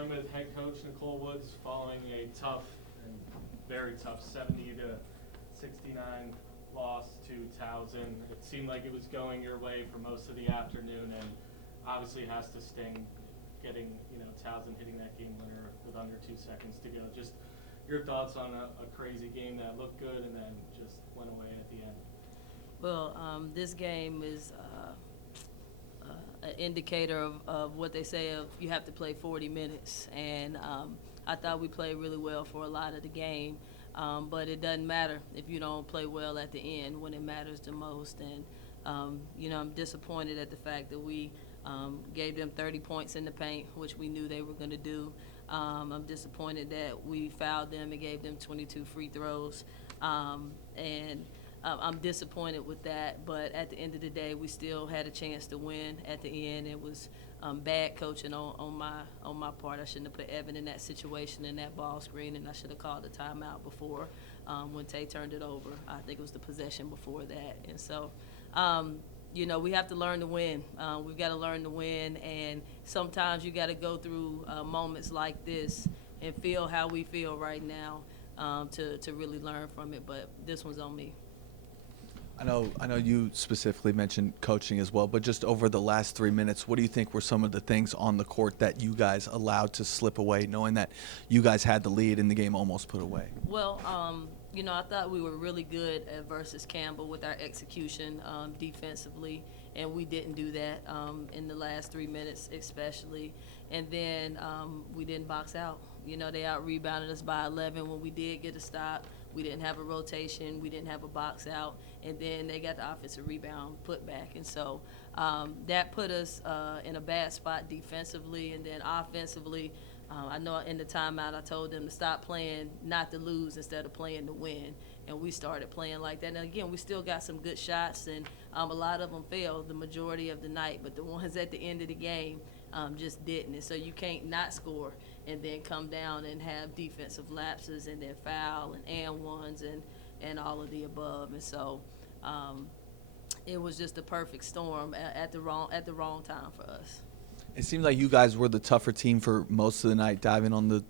join with head coach Nicole Woods following a tough and very tough 70 to 69 loss to Towson. It seemed like it was going your way for most of the afternoon, and obviously has to sting getting, Towson hitting that game winner with under 2 seconds to go. Just your thoughts on a crazy game that looked good and then just went away at the end. Well, this game is an indicator of what they say of you have to play 40 minutes. And I thought we played really well for a lot of the game. But it doesn't matter if you don't play well at the end when it matters the most. And, I'm disappointed at the fact that we gave them 30 points in the paint, which we knew they were going to do. I'm disappointed that we fouled them and gave them 22 free throws. I'm disappointed with that, but at the end of the day, we still had a chance to win at the end. It was bad coaching on my part. I shouldn't have put Evan in that situation, in that ball screen, and I should have called the timeout before when Tay turned it over. I think it was the possession before that. And so, we have to learn to win. We've got to learn to win, and sometimes you got to go through moments like this and feel how we feel right now to really learn from it, but this one's on me. I know you specifically mentioned coaching as well, but just over the last 3 minutes, what do you think were some of the things on the court that you guys allowed to slip away, knowing that you guys had the lead and the game almost put away? Well, I thought we were really good at versus Campbell with our execution defensively, and we didn't do that in the last 3 minutes especially. And then we didn't box out. They out-rebounded us by 11 when we did get a stop. We didn't have a rotation. We didn't have a box out. And then they got the offensive rebound put back. And so that put us in a bad spot defensively. And then offensively, I know in the timeout I told them to stop playing not to lose instead of playing to win. And we started playing like that. And again, we still got some good shots, and a lot of them failed the majority of the night. But the ones at the end of the game just didn't. And so you can't not score and then come down and have defensive lapses and then foul and ones and all of the above. And so it was just a perfect storm at the wrong time for us. It seemed like you guys were the tougher team for most of the night, diving on the,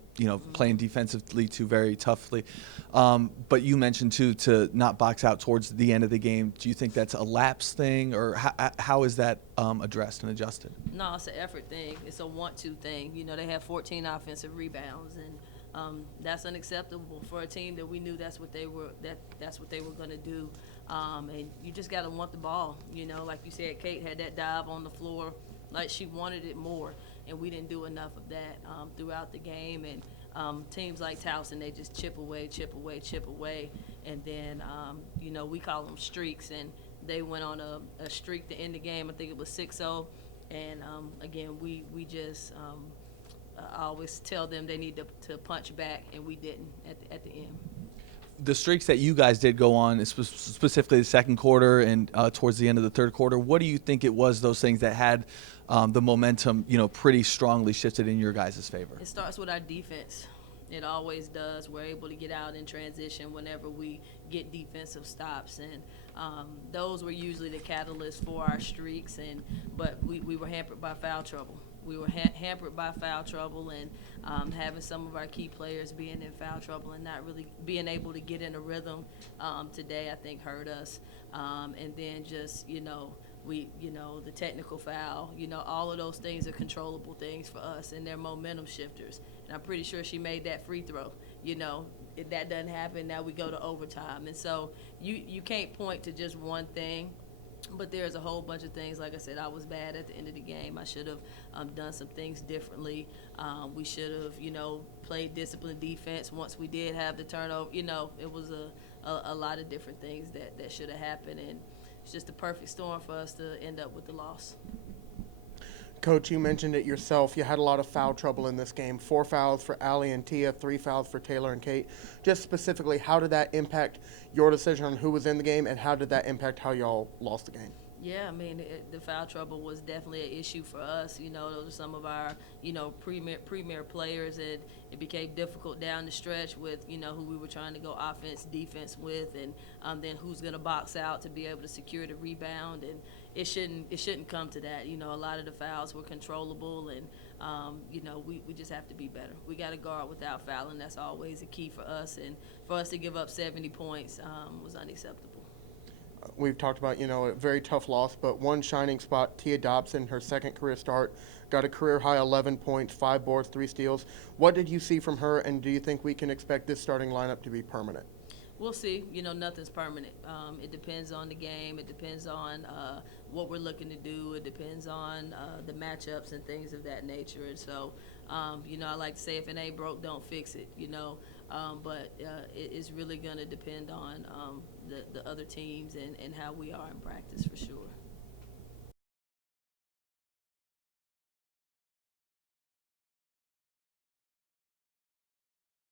playing defensively too very toughly. But you mentioned too to not box out towards the end of the game. Do you think that's a lapse thing, or how is that addressed and adjusted? No, it's an effort thing. It's a want-to thing. They have 14 offensive rebounds, and that's unacceptable for a team that we knew that's what they were going to do. And you just got to want the ball. Like you said, Kate had that dive on the floor. Like she wanted it more, and we didn't do enough of that throughout the game. And teams like Towson, they just chip away, and then we call them streaks. And they went on a streak to end the game. I think it was 6-0. And again, we just I always tell them they need to punch back, and we didn't at the end. The streaks that you guys did go on, specifically the second quarter and towards the end of the third quarter, what do you think it was, those things that had the momentum, pretty strongly shifted in your guys' favor? It starts with our defense. It always does. We're able to get out in transition whenever we get defensive stops, and those were usually the catalyst for our streaks. But we were hampered by foul trouble. We were hampered by foul trouble, and having some of our key players being in foul trouble and not really being able to get in a rhythm today, I think, hurt us. And then just, the technical foul, all of those things are controllable things for us, and they're momentum shifters. And I'm pretty sure she made that free throw. If that doesn't happen, now we go to overtime. And so you can't point to just one thing. But there's a whole bunch of things. Like I said, I was bad at the end of the game. I should have done some things differently. We should have, played disciplined defense once we did have the turnover. It was a lot of different things that should have happened. And it's just a perfect storm for us to end up with the loss. Coach, you mentioned it yourself. You had a lot of foul trouble in this game. 4 fouls for Allie and Tia, 3 fouls for Taylor and Kate. Just specifically, how did that impact your decision on who was in the game, and how did that impact how y'all lost the game? Yeah, I mean, the foul trouble was definitely an issue for us. Those are some of our, premier players, and it became difficult down the stretch with, who we were trying to go offense, defense with, and then who's going to box out to be able to secure the rebound. it shouldn't come to that. You know, a lot of the fouls were controllable, and you know, we just have to be better. We got to guard without fouling. That's always a key for us, and for us to give up 70 points was unacceptable. We've talked about, you know, a very tough loss, but one shining spot, Tia Dobson, her second career start, got a career-high 11 points, 5 boards, 3 steals. What did you see from her, and do you think we can expect this starting lineup to be permanent? We'll see. You know, nothing's permanent. It depends on the game. It depends on what we're looking to do. It depends on the matchups and things of that nature. And so, you know, I like to say, if it ain't broke, don't fix it, you know. But it's really going to depend on the other teams and how we are in practice for sure.